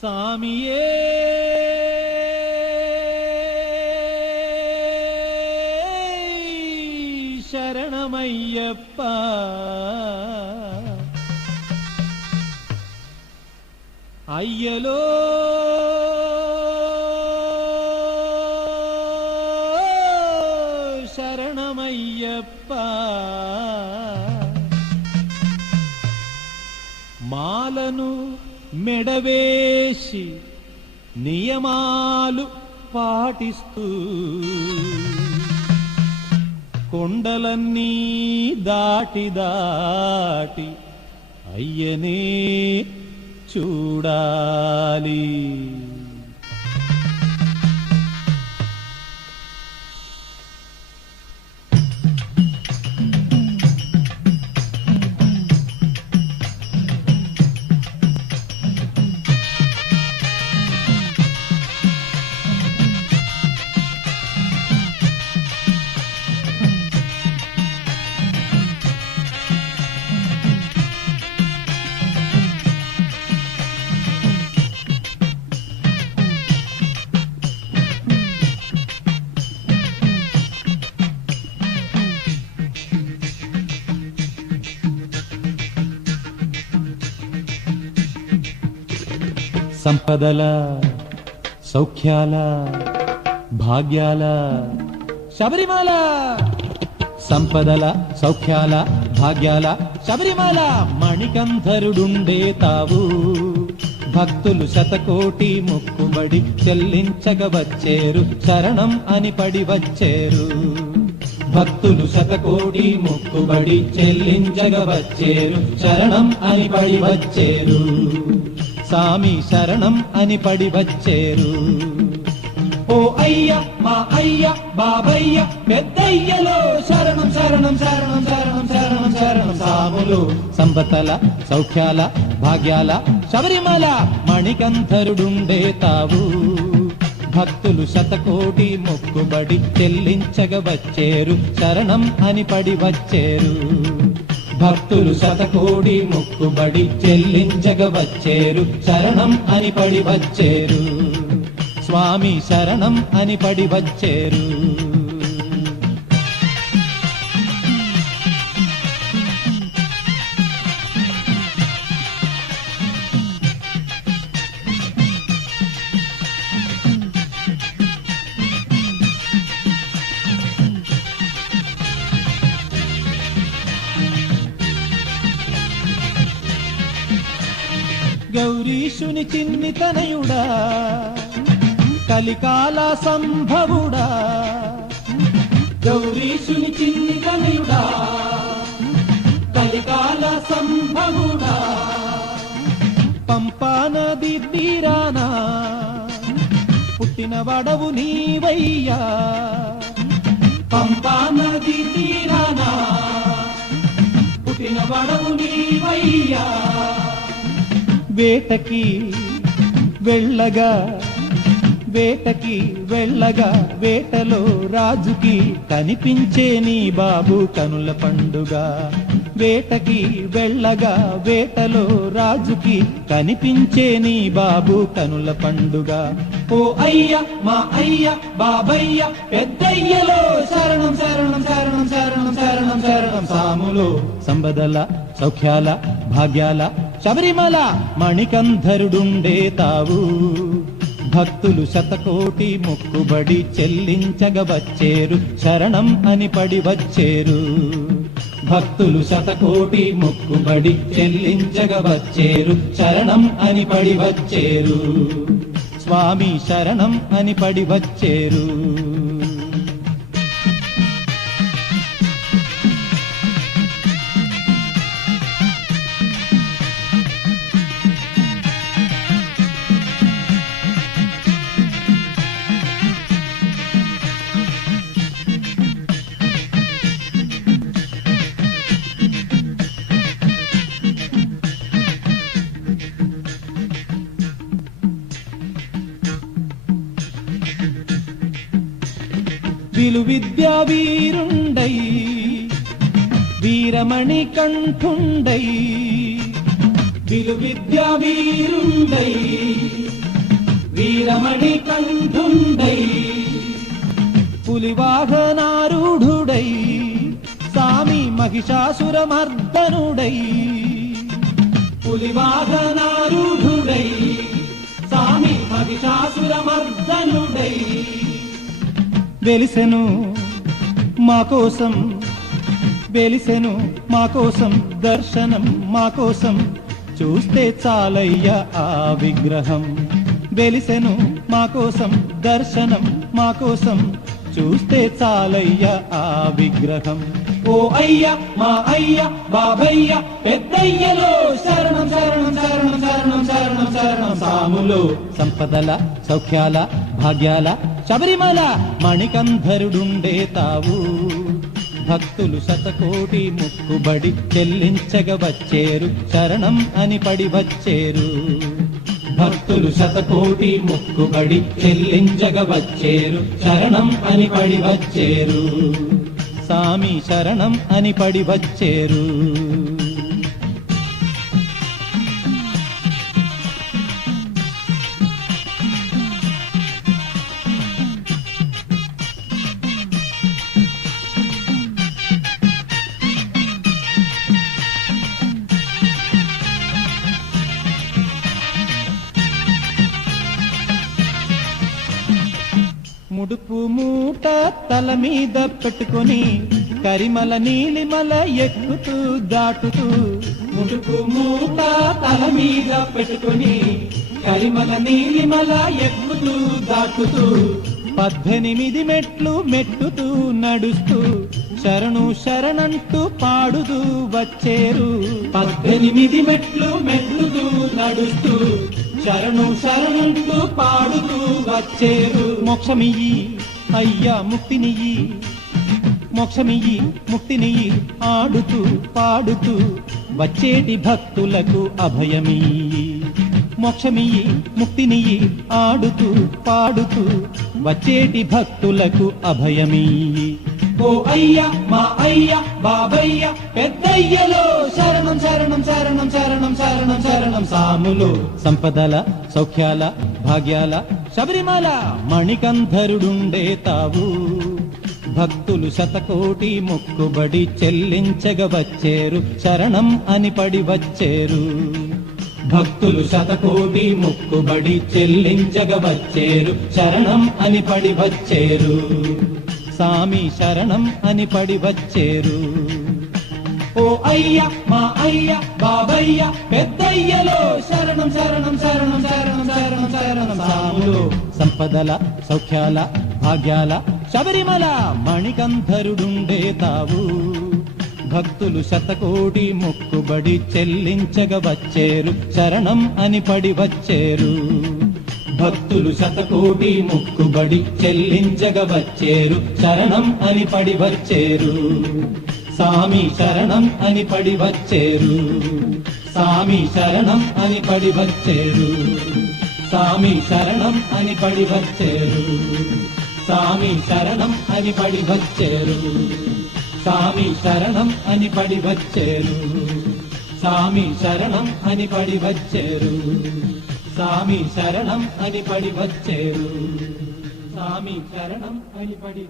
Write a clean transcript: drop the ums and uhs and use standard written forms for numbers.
சாமியே சரணமையப்பா ஐயலோ శరణమయ్యప్పా మాలను మెడవేసి నియమాలు పాటిస్తూ కొండలన్నీ దాటి దాటి అయ్యనే చూడాలి. సంపదల సౌఖ్యాల భాగ్యాల శబరిమల, సంపదల సౌఖ్యాల భాగ్యాల శబరిమల, మణికంఠరుడుండే తావు భక్తులు శతకోటి మొక్కుబడి చెల్లించగ వచ్చేరు, శరణం అని పడి వచ్చేరు. భక్తులు శతకోటి మొక్కుబడి చెల్లించగ వచ్చేరు, శరణం అని పడి వచ్చేరు. సామి శరణం అని పడి వచ్చేరు. ఓ అయ్య మా అయ్య బాబయ్య పెద్దయ్యలో శరణం శరణం శరణం శరణం శరణం శరణం. సాములు సంపదల సౌఖ్యాల భాగ్యాల శబరిమల, మణికంఠరుడుండే తావు భక్తులు శతకోటి మొక్కుబడి చెల్లించగ వచ్చేరు, శరణం అని పడి వచ్చేరు. భక్తులు శతకోటి మొక్కుబడి చెల్లించగ వచ్చేరు, శరణం అని పడి వచ్చేరు. స్వామి శరణం అని పడి వచ్చేరు. గౌరీశుని చిన్ని తనయుడా కలికాల సంభవుడా, గౌరీశుని చిన్ని తనయుడా కలికాల సంభవుడా, పంపా నది తీరాన పుట్టిన వడవు నీవయ్యా, పంపా నది తీరాన పుట్టిన వడవు నీవయ్యా. వేటకి వెళ్ళగా వేటకి వెళ్ళగా వేటలో రాజుకి కనిపించే నీ బాబు కనుల పండుగ. వేటకి వెళ్ళగా వేటలో రాజుకి కనిపించే నీ బాబు కనుల పండుగ. ఓ అయ్య మా అయ్య బాబయ్య పెద్దయ్యలో శరణం శరణం శరణం శరణం శరణం శరణం. సాములో సంపదల సౌఖ్యాల భాగ్యాల శబరిమల, మణికంఠరుడుండే తావు భక్తులు శతకోటి మొక్కుబడి చెల్లించగ వచ్చేరు, శరణం అని పడి వచ్చేరు. భక్తులు శతకోటి మొక్కుబడి చెల్లించగ వచ్చేరు, శరణం అని పడి వచ్చేరు. స్వామి శరణం అని పడి వచ్చేరు. విలు విద్యా వీరుండై వీరమణి కంఠుండై, విలు విద్యా వీరుండై వీరమణి కంఠుండై పులివాహనారూఢుడై సామి మహిషాసురమర్దనుడై పులివాహనారూఢుడై సామి మహిషాసురమర్దనుడై వెలిసెను మా కోసం వెలిసెను మా కోసం దర్శనం మా కోసం చూస్తే చాలయ్య ఆ విగ్రహం వెలిసెను మా కోసం దర్శనం మా కోసం చూస్తే చాలయ్య ఆ విగ్రహం ఓ అయ్య మా అయ్య బాబయ్య పెద్దయ్యలో శరణం శరణం శరణం శరణం శరణం శరణం సాములో సంపదల సౌఖ్యాల భాగ్యాల శబరిమల మణికంధరుడుండే తావు భక్తులు శతకోటి ముక్కుబడి చెల్లించగ వచ్చేరు శరణం అని పడి వచ్చేరు భక్తులు శతకోటి ముక్కుబడి చెల్లించగ వచ్చేరు శరణం అని పడి వచ్చేరు సామి శరణం అని పడి వచ్చేరు ముడుపు మూట తల మీద పెట్టుకొని కరిమల నీలిమల ఎక్కుతూ దాటుతూ ముడుపు మూట తల మీద పెట్టుకొని కరిమల నీలిమల ఎక్కుతూ దాటుతూ 18 మెట్లు మెట్టుతూ నడుస్తూ శరణు శరణంటూ పాడుతూ వచ్చేరు 18 మెట్లు మెట్టుతూ నడుస్తూ శరణు శరణంటూ పాడుతూ వచ్చేరు మోక్షమియ్యి అయ్యా ముక్తినియ్యి మోక్షమియ్యి ముక్తినియ్యి ఆడుతూ పాడుతూ వచ్చేటి భక్తులకు అభయమియ్యి మోక్షమియ్యి ముక్తినియ్యి ఆడుతూ పాడుతూ వచ్చేటి భక్తులకు అభయమియ్యి ఓ అయ్య మా అయ్య బాబయ్య పెద్దయ్యలో శరణం శరణం శరణం శరణం శరణం శరణం సాములో సంపదల సౌఖ్యాల భాగ్యాల శబరిమల మణికంధరుడుండే తావు భక్తులు శతకోటి మొక్కుబడి చెల్లించగ వచ్చేరు శరణం అని పడి వచ్చేరు భక్తులు శతకోటి మొక్కుబడి చెల్లించగ వచ్చేరు శరణం అని పడి వచ్చేరు సామి శరణం అని పడి వచ్చేరు ఓ అయ్య మా అయ్య బాబయ్య పెద్దయ్యలో శరణం శరణం శరణం శరణం శరణం శరణం సాములో సంపదల సౌఖ్యాల భాగ్యాల శబరిమల మణికంధరుడుండే తావు భక్తులు శతకోటి మొక్కుబడి చెల్లించగ వచ్చేరు శరణం అని పడి వచ్చేరు భక్తులు శతకోటి మొక్కుబడి చెల్లించగ వచ్చేరు శరణం అని పడి వచ్చేరు సామి శరణం అని పడి వచ్చేరు సామి శరణం అని పడి వచ్చేరు సామి శరణం అని పడి వచ్చేరు సామి శరణం అని పడి వచ్చేరు సామి శరణం అని పడి వచ్చేరు సామి శరణం అని పడి వచ్చేరు సామి శరణం అని పడి వచ్చేరు సామి శరణం అని పడి